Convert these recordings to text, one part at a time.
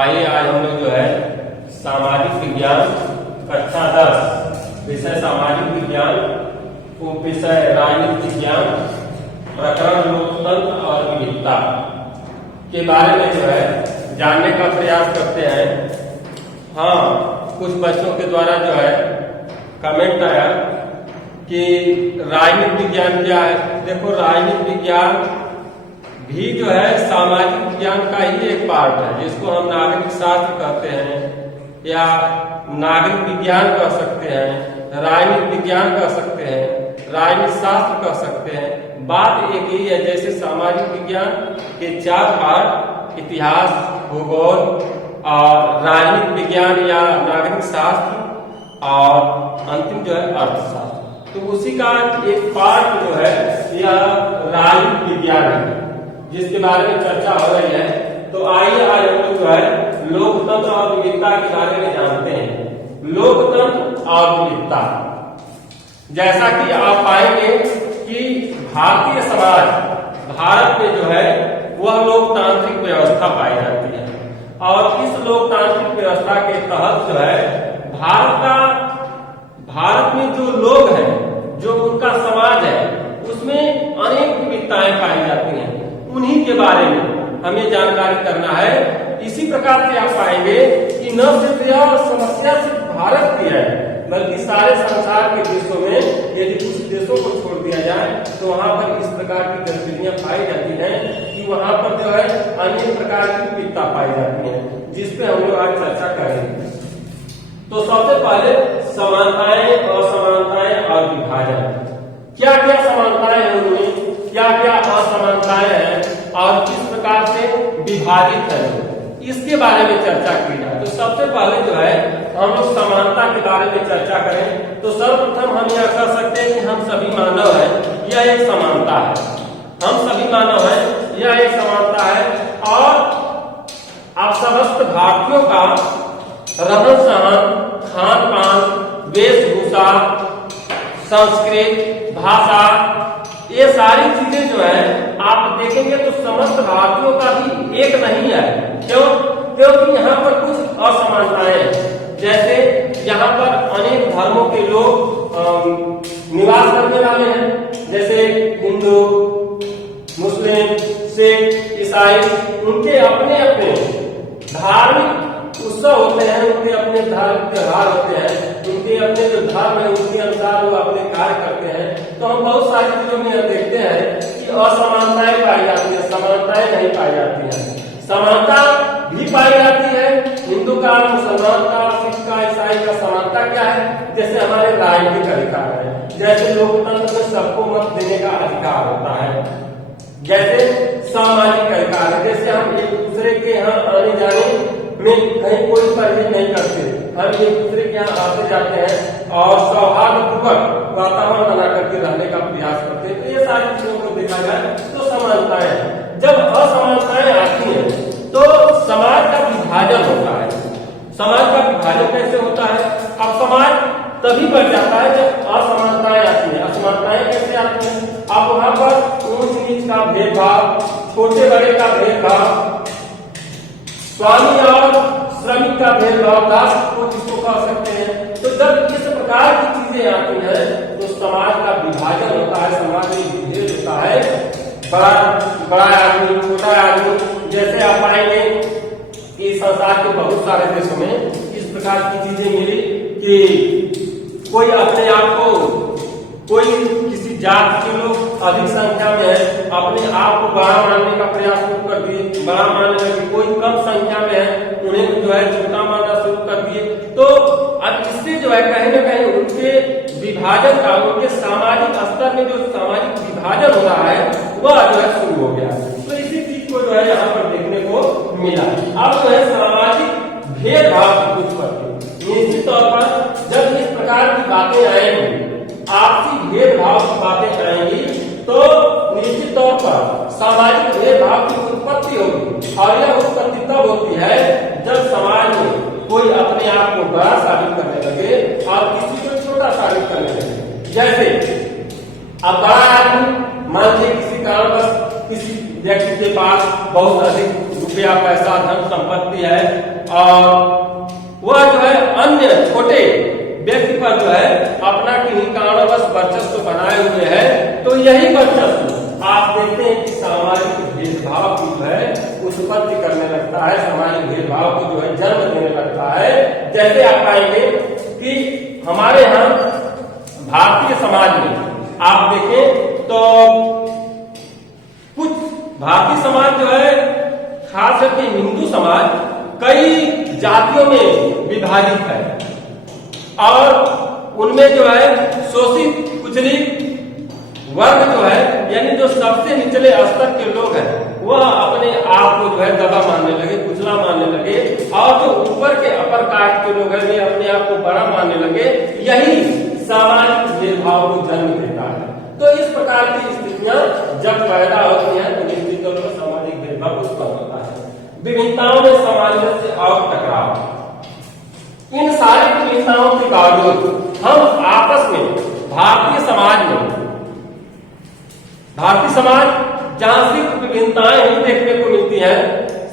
आइए आज हम लोग जो है सामाजिक विज्ञान कक्षा 10 विषय सामाजिक विज्ञान, विषय राजनीतिक विज्ञान, प्रकरण लोकतंत्र और विविधता के बारे में जो है जानने का प्रयास करते हैं। हाँ, कुछ बच्चों के द्वारा जो है कमेंट आया कि राजनीतिक विज्ञान क्या है। देखो, राजनीतिक विज्ञान भी जो है सामाजिक विज्ञान का ही एक पार्ट है, जिसको हम नागरिक शास्त्र कहते हैं या नागरिक विज्ञान कह सकते हैं, राजनीतिक विज्ञान कह सकते हैं, राजनीतिक शास्त्र कह सकते हैं। बात एक ही है, जैसे सामाजिक विज्ञान के 4 पार्ट इतिहास, भूगोल और राजनीतिक विज्ञान या नागरिक शास्त्र और अंतिम जो है अर्थशास्त्र। तो उसी का एक पार्ट जो है यह राजनीतिक विज्ञान है, जिसके बारे में चर्चा हो रही है। तो आइए आज हम लोग जो है लोकतंत्र और विविधता के बारे में जानते हैं। लोकतंत्र और विविधता, जैसा कि आप पाएंगे कि भारतीय समाज, भारत में जो है वह लोकतांत्रिक व्यवस्था पाई जाती है और इस लोकतांत्रिक व्यवस्था के तहत जो है भारत में जो लोग हैं, जो उनका समाज है, उसमें अनेक विविधताएं पाई जाती हैं। उन्हीं के बारे में हमें जानकारी करना है। इसी प्रकार से आप पाएंगे कि न सिर्फ यह समस्या सिर्फ भारत की है, बल्कि सारे संसार के देशों में यदि कुछ देशों को छोड़ दिया जाए तो वहां पर इस प्रकार की गतिविधियां पाई जाती हैं कि वहां पर जो है अनेक प्रकार की विविधता पाई जाती है, जिसपे हम लोग आज चर्चा करेंगे। तो सबसे पहले समानताएं, असमानताएं और विभाजन। क्या क्या समानताएं हैं उनमें, क्या क्या असमानताएं हैं और किस प्रकार से विभाजित है, इसके बारे में चर्चा की जाए। तो सबसे पहले जो है हम लोग समानता के बारे में चर्चा करें तो सर्वप्रथम हम यह कह सकते हैं कि हम सभी मानव हैं, यह एक समानता है। हम सभी मानव हैं, यह एक समानता है और आप समस्त भारतीयों का रहन सहन, खान पान, वेशभूषा, संस्कृत, भाषा, ये सारी चीजें जो है आप देखेंगे तो समस्त भारतीयों का भी एक नहीं है। क्यों? क्योंकि यहाँ पर कुछ असमानताएं हैं। जैसे यहाँ पर अनेक धर्मों के लोग निवास करने वाले हैं, जैसे हिंदू, मुस्लिम, सिख, ईसाई, उनके अपने अपने धार्मिक उत्सव होते हैं, उनके अपने धार्मिक त्योहार होते हैं, उनके अपने जो धर्म है उनके अनुसार वो अपने कार्य करते हैं। तो हम बहुत सारी चीजों में यह देखते हैं कि असमानताएं पाई जाती है, समानताएं नहीं पाई जाती हैं। समानता भी पाई जाती है, हिंदू का, मुसलमान का, सिख का, ईसाई का समानता क्या है? जैसे हमारे राजनीतिक अधिकार है, जैसे लोकतंत्र में सबको मत देने का अधिकार होता है, जैसे सामाजिक अधिकार है, जैसे हम एक दूसरे के यहाँ आने जाने में कहीं कोई परहेज नहीं करते, हम एक दूसरे के यहाँ आते जाते हैं और सौहार्दपूर्वक वातावरण बना करके रहने का प्रयास करते हैं। तो ये सारी चीजों को देखा जाए तो समानताएं हैं। जब असमानताएं आती हैं तो समाज का विभाजन होता है। समाज का विभाजन कैसे होता है? अब समाज तभी बढ़ जाता है जब असमानताएं आती हैं। असमानताएं कैसे आती हैं? अब वहां पर ऊंच नीच का भेदभाव, छोटे बड़े का भेदभाव, स्वामी और श्रमिक का भेदभाव, दास को जिसको कह सकते हैं। तो जब इस प्रकार की चीजें आती हैं तो समाज का विभाजन होता है, समाज में भेद होता है। बड़ा आदमी, छोटा आदमी, जैसे आप पाएंगे कि संसार के बहुत सारे देशों में इस प्रकार की चीजें मिली कि कोई अपने आप को, कोई किसी जाति के लोग अधिक संख्या में है, अपने आप को बड़ा मानने का प्रयास शुरू कर दिए, बड़ा मानने लगे। कोई कम संख्या में है, उन्हें जो है छोटा मानना शुरू कर दिए। तो अब इससे जो है कहीं न कहीं उनके विभाजन का, उनके सामाजिक स्तर में जो सामाजिक विभाजन हो रहा है वह जो है शुरू हो गया। तो इसी चीज को जो है यहाँ पर देखने को मिला। अब जो है सामाजिक भेदभाव की उत्पत्ति, निश्चित तौर पर जब इस प्रकार की बातें आएंगी, आपसी भेदभाव की बातें आएंगी, तो निश्चित तौर पर सामाजिक भेदभाव की उत्पत्ति होगी। और यह उत्पत्ति तब होती है जब समाज में कोई अपने आप को बड़ा साबित करने लगे और किसी को छोटा साबित करने लगे। जैसे अब बड़ा आदमी मान लीजिए किसी कारणवश किसी व्यक्ति के पास बहुत अधिक रुपया पैसा धन संपत्ति है और वह जो है अन्य छोटे व्यक्ति पर जो है अपना किन्हीं कारणवश वर्चस्व बनाए हुए है, तो यही वर्चस्व आप देखते हैं कि सामाजिक भेदभाव की जो है उत्पत्ति करने लगता है, सामाजिक भेदभाव को जो है जन्म देने लगता है। जैसे आप पाएंगे कि हमारे यहाँ भारतीय समाज में आप देखें तो कुछ भारतीय समाज जो है, खास करके हिंदू समाज कई जातियों में विभाजित है और उनमें जो है शोषित कुचलित वर्ग जो है, यानी जो सबसे निचले स्तर के लोग हैं, वह अपने आप को जो है दबा मानने लगे, कुचला मानने लगे और जो ऊपर के अपर कास्ट के लोग हैं वे अपने आप को बड़ा मानने लगे। यही सामाजिक भेदभाव को जन्म देता है। तो इस प्रकार की स्थितियां जब पैदा होती हैं तो निश्चित तौर पर सामाजिक भेदभाव उत्पन्न होता है। विभिन्नताओं में सामंजस्य और टकराव, इन सारी विभिन्नताओं के बावजूद हम आपस में भारतीय समाज जहां सिर्फ विभिन्नताएं ही देखने को मिलती हैं,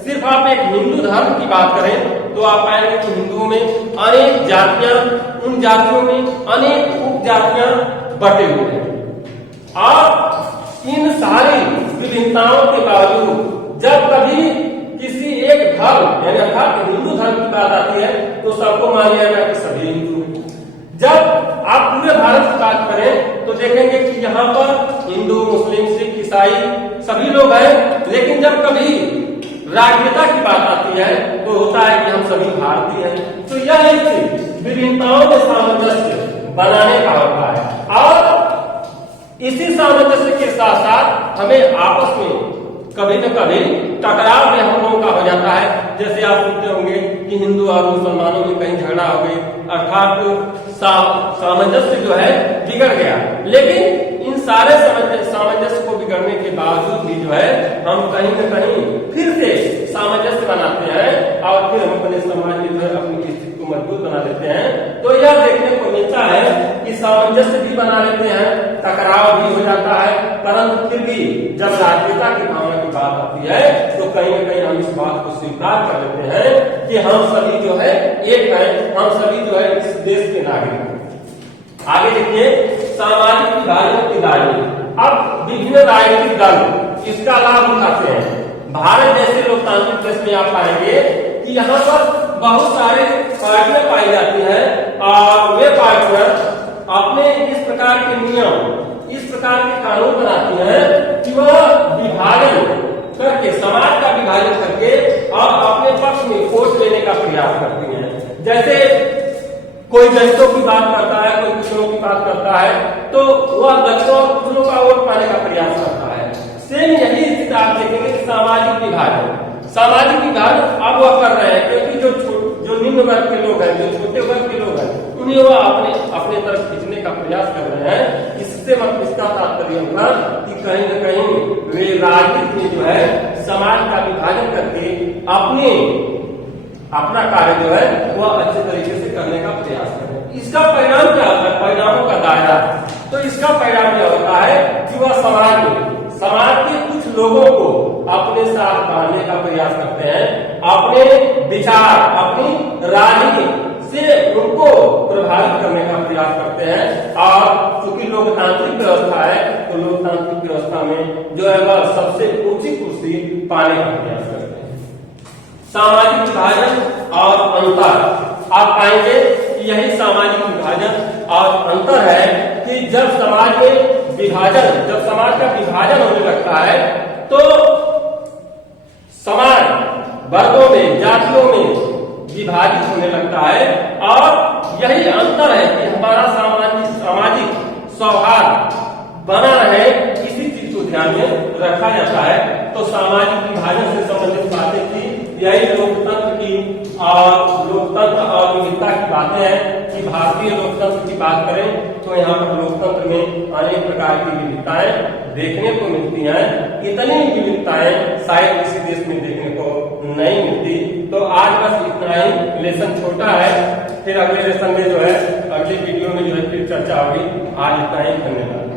सिर्फ आप एक हिंदू धर्म की बात करें तो आप पाएंगे कि हिंदुओं में अनेक जातियां, उन जातियों में अनेक उप जातियां बटे हुए हैं और इन सारी विभिन्नताओं के बावजूद जब कभी किसी एक धर्म यानी अर्थात हिंदू धर्म की बात आती है तो सबको मान लिया जाए कि सभी हिंदू हैं। जब आप पूरे भारत की बात करें तो देखेंगे कि यहाँ पर हिंदू, मुस्लिम, सिख, ईसाई सभी लोग हैं, लेकिन जब कभी राष्ट्रीयता की बात आती है तो होता है कि हम सभी भारतीय हैं। तो यह एक विभिन्नताओं में सामंजस्य बनाने का होता है और इसी सामंजस्य के साथ साथ हमें आपस में कभी न कभी टकराव भी हम लोगों का हो जाता है। जैसे आप सुनते होंगे कि हिंदू और मुसलमानों में कहीं झगड़ा हो गई, अर्थात सामंजस्य जो है बिगड़ गया। लेकिन इन सारे सामंजस्य को बिगड़ने के बावजूद भी जो है हम कहीं न कहीं फिर से सामंजस्य बनाते हैं और फिर हम अपने समाज में जो है अपनी स्थिति को मजबूत बना लेते हैं। तो यह देखने को मिलता है कि सामंजस्य भी बना लेते हैं, टकराव भी हो जाता है, परंतु फिर भी जब राष्ट्रीयता की भावना की बात आती है तो कहीं न कहीं हम इस बात को स्वीकार कर लेते हैं कि हम सभी जो है एक है, हम सभी जो है इस देश के नागरिक हैं। आगे देखिए सामाजिक विभाजन की राजनीति। अब विभिन्न राजनीतिक दल इसका लाभ उठाते हैं। भारत जैसे लोकतांत्रिक देश में आप पाएंगे कि यहाँ पर बहुत सारे पार्टियां पाई जाती हैं और वे पार्टियां अपने इस प्रकार के नियम, इस प्रकार के कानून बनाती हैं कि वह विभाजन करके, समाज का विभाजन करके और अपने पक्ष में वोट लेने का प्रयास करती हैं। जैसे कोई दलितों की बात करता है, कोई पिछड़ों की बात करता है तो वह दलितों और पिछड़ों का वोट पाने का प्रयास करता है। सेम यही स्थिति आप देखेंगे कि सामाजिक विभाजन अब वह कर रहे हैं क्योंकि जो निम्न वर्ग के लोग हैं, जो छोटे वर्ग के लोग हैं, उन्हें वह अपने तरफ खींचने का प्रयास कर रहे हैं। इससे इसका तात्पर्य होगा कि कहीं न कहीं वे राजनीति में जो है समाज का विभाजन करके अपना कार्य जो है वह अच्छे तरीके से करने का प्रयास करें। इसका परिणाम क्या होता है? परिणामों का दायरा। तो इसका परिणाम क्या होता है कि वह समाज के कुछ लोगों को अपने साथ बांधने का प्रयास करते हैं, अपने विचार, अपनी राजनीति से उनको प्रभावित करने का प्रयास करते हैं। और चूंकि लोकतांत्रिक व्यवस्था है तो लोकतांत्रिक व्यवस्था में जो है वह सबसे ऊंची कुर्सी पाने का प्रयास करते हैं। सामाजिक विभाजन और अंतर आप पाएंगे कि यही सामाजिक विभाजन और अंतर है कि जब समाज का विभाजन होने लगता है तो समाज वर्गों में, जातियों में विभाजित होने लगता है और यही अंतर है कि हमारा सामाजिक सौहार्द बना रहे, इसी चीज को ध्यान में रखा जाता है। तो सामाजिक विभाजन से संबंधित बातें थी, यही लोकतंत्र और विविधता की बातें हैं कि भारतीय लोकतंत्र की बात करें तो यहाँ पर लोकतंत्र में अनेक प्रकार की विविधताएं देखने को मिलती हैं। इतनी विविधताएं शायद किसी देश में देखने को नहीं मिलती। तो आज बस इतना ही, लेसन छोटा है, फिर अगले लेसन में जो है, अगले वीडियो में जो है फिर चर्चा होगी। आज इतना ही, धन्यवाद।